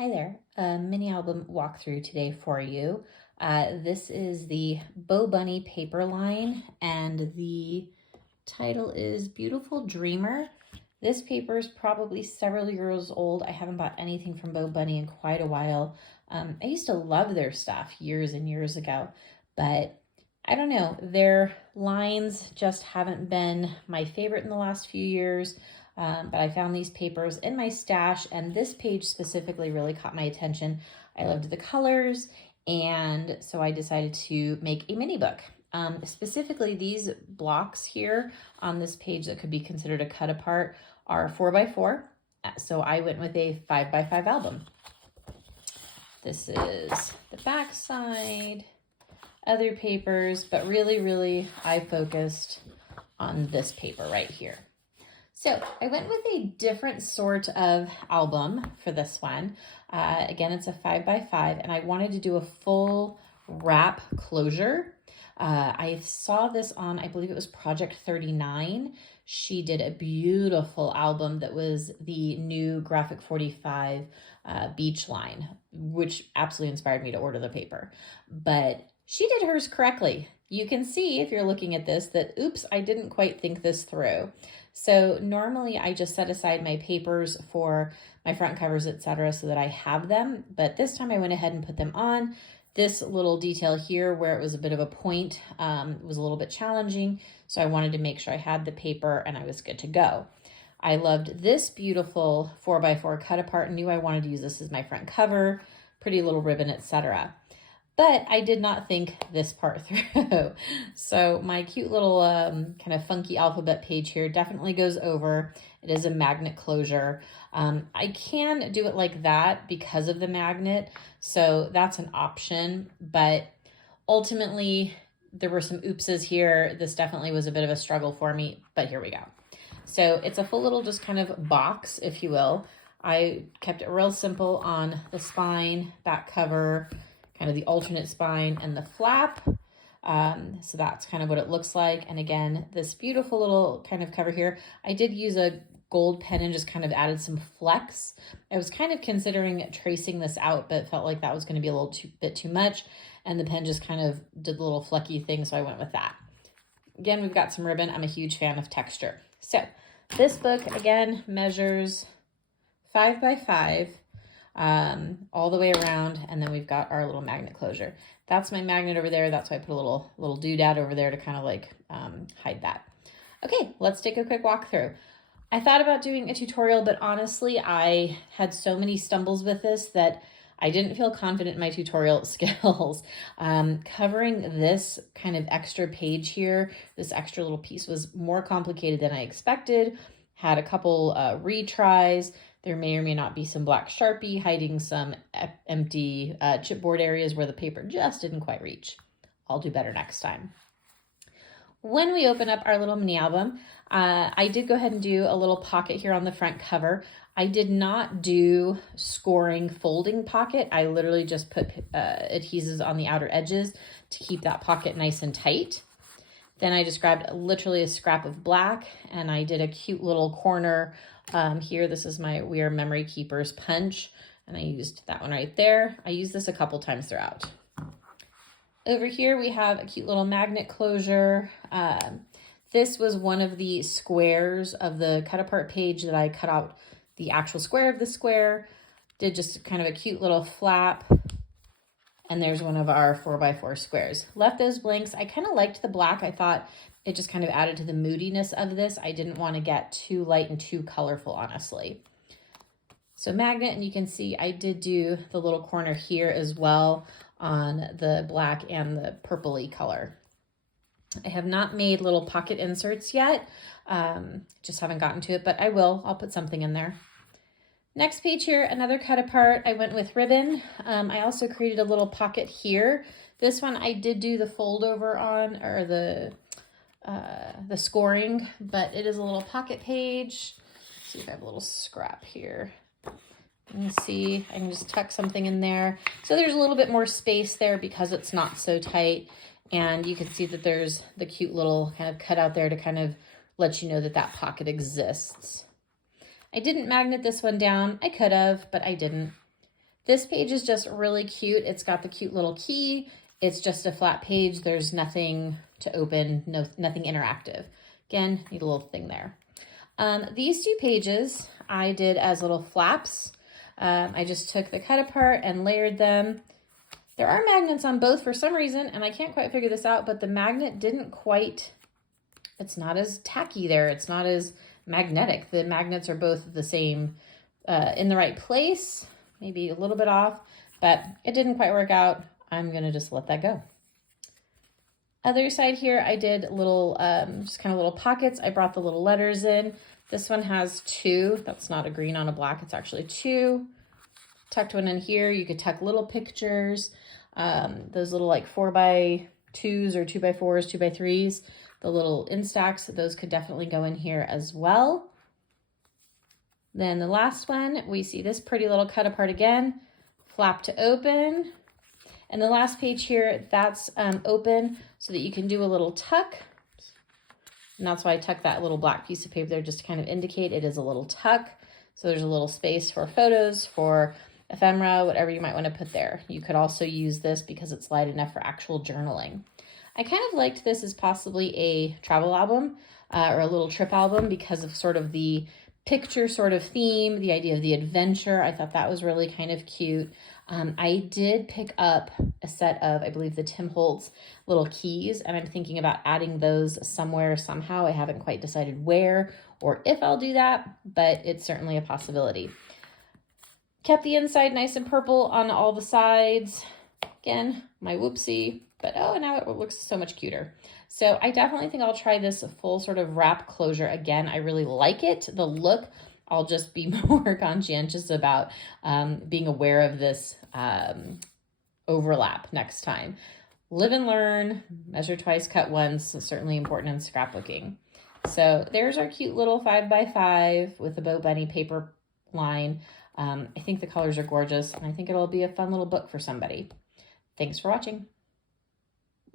Hi there, a mini album walkthrough today for you. This is the BoBunny paper line, and the title is Beautiful Dreamer. This paper is probably several years old. I haven't bought anything from BoBunny in quite a while. I used to love their stuff years and years ago, but I don't know, their lines just haven't been my favorite in the last few years. But I found these papers in my stash, and this page specifically really caught my attention. I loved the colors, and so I decided to make a mini book. Specifically, these blocks here on this page that could be considered a cut apart are 4x4. So I went with a 5x5 album. This is the back side, other papers, but really I focused on this paper right here. So I went with a different sort of album for this one. Again, it's a 5x5, and I wanted to do a full wrap closure. I saw this on, I believe it was Project 39. She did a beautiful album that was the new Graphic 45 beach line, which absolutely inspired me to order the paper. But she did hers correctly. You can see if you're looking at this that, oops, I didn't quite think this through. So normally I just set aside my papers for my front covers, etc., so that I have them. But this time I went ahead and put them on. This little detail here where it was a bit of a point was a little bit challenging. So I wanted to make sure I had the paper and I was good to go. I loved this beautiful 4x4 cut apart and knew I wanted to use this as my front cover, pretty little ribbon, etc. But I did not think this part through. So my cute little kind of funky alphabet page here definitely goes over. It is a magnet closure. I can do it like that because of the magnet. So that's an option, but ultimately there were some oopses here. This definitely was a bit of a struggle for me, but here we go. So it's a full little just kind of box, if you will. I kept it real simple on the spine, back cover, kind of the alternate spine, and the flap. So that's kind of what it looks like. And again, this beautiful little kind of cover here, I did use a gold pen and just kind of added some flecks. I was kind of considering tracing this out, but felt like that was going to be a little bit too much. And the pen just kind of did the little flecky thing, so I went with that. Again, we've got some ribbon. I'm a huge fan of texture. So this book, again, measures 5x5. All the way around, and then we've got our little magnet closure. That's my magnet over there. That's why I put a little doodad over there to kind of like hide that. Okay, let's take a quick walkthrough. I thought about doing a tutorial, but honestly, I had so many stumbles with this that I didn't feel confident in my tutorial skills. Covering this kind of extra page here, this extra little piece was more complicated than I expected. Had a couple retries. There may or may not be some black Sharpie hiding some empty chipboard areas where the paper just didn't quite reach. I'll do better next time. When we open up our little mini album, I did go ahead and do a little pocket here on the front cover. I did not do scoring folding pocket. I literally just put adhesives on the outer edges to keep that pocket nice and tight. Then I just grabbed literally a scrap of black, and I did a cute little corner here. This is my We Are Memory Keepers punch, and I used that one right there. I used this a couple times throughout. Over here we have a cute little magnet closure. This was one of the squares of the cut apart page that I cut out the actual square of the square. Did just kind of a cute little flap. And there's one of our 4x4 squares. Left those blanks. I kind of liked the black. I thought it just kind of added to the moodiness of this. I didn't want to get too light and too colorful, honestly. So magnet, and you can see I did do the little corner here as well on the black and the purpley color. I have not made little pocket inserts yet. Just haven't gotten to it, but I will. I'll put something in there. Next page here, another cut apart. I went with ribbon. I also created a little pocket here. This one I did do the fold over on, or the scoring, but it is a little pocket page. Let's see if I have a little scrap here. You can see I can just tuck something in there. So there's a little bit more space there because it's not so tight. And you can see that there's the cute little kind of cutout there to kind of let you know that that pocket exists. I didn't magnet this one down. I could have, but I didn't. This page is just really cute. It's got the cute little key. It's just a flat page. There's nothing to open, nothing interactive. Again, need a little thing there. These two pages I did as little flaps. I just took the cut apart and layered them. There are magnets on both for some reason, and I can't quite figure this out, but the magnet didn't quite, it's not as tacky there. It's not as magnetic. The magnets are both the same, in the right place, maybe a little bit off, but it didn't quite work out. I'm gonna just let that go. Other side here, I did little, just kind of little pockets. I brought the little letters in. This one has 2. That's not a green on a black. It's actually 2. Tucked one in here. You could tuck little pictures. Those little like 4x2s or 2x4s, 2x3s. The little Instax, those could definitely go in here as well. Then the last one, we see this pretty little cut apart again. Flap to open. And the last page here, that's open so that you can do a little tuck. And that's why I tucked that little black piece of paper there, just to kind of indicate it is a little tuck. So there's a little space for photos, for ephemera, whatever you might want to put there. You could also use this because it's light enough for actual journaling. I kind of liked this as possibly a travel album or a little trip album because of sort of the picture sort of theme, the idea of the adventure. I thought that was really kind of cute. I did pick up a set of, I believe, the Tim Holtz little keys, and I'm thinking about adding those somewhere, somehow. I haven't quite decided where or if I'll do that, but it's certainly a possibility. Kept the inside nice and purple on all the sides. Again, my whoopsie, but oh, now it looks so much cuter. So I definitely think I'll try this full sort of wrap closure again. I really like it, the look. I'll just be more conscientious about being aware of this overlap next time. Live and learn, measure twice, cut once, is certainly important in scrapbooking. So there's our cute little 5x5 with the BoBunny paper line. I think the colors are gorgeous, and I think it'll be a fun little book for somebody. Thanks for watching.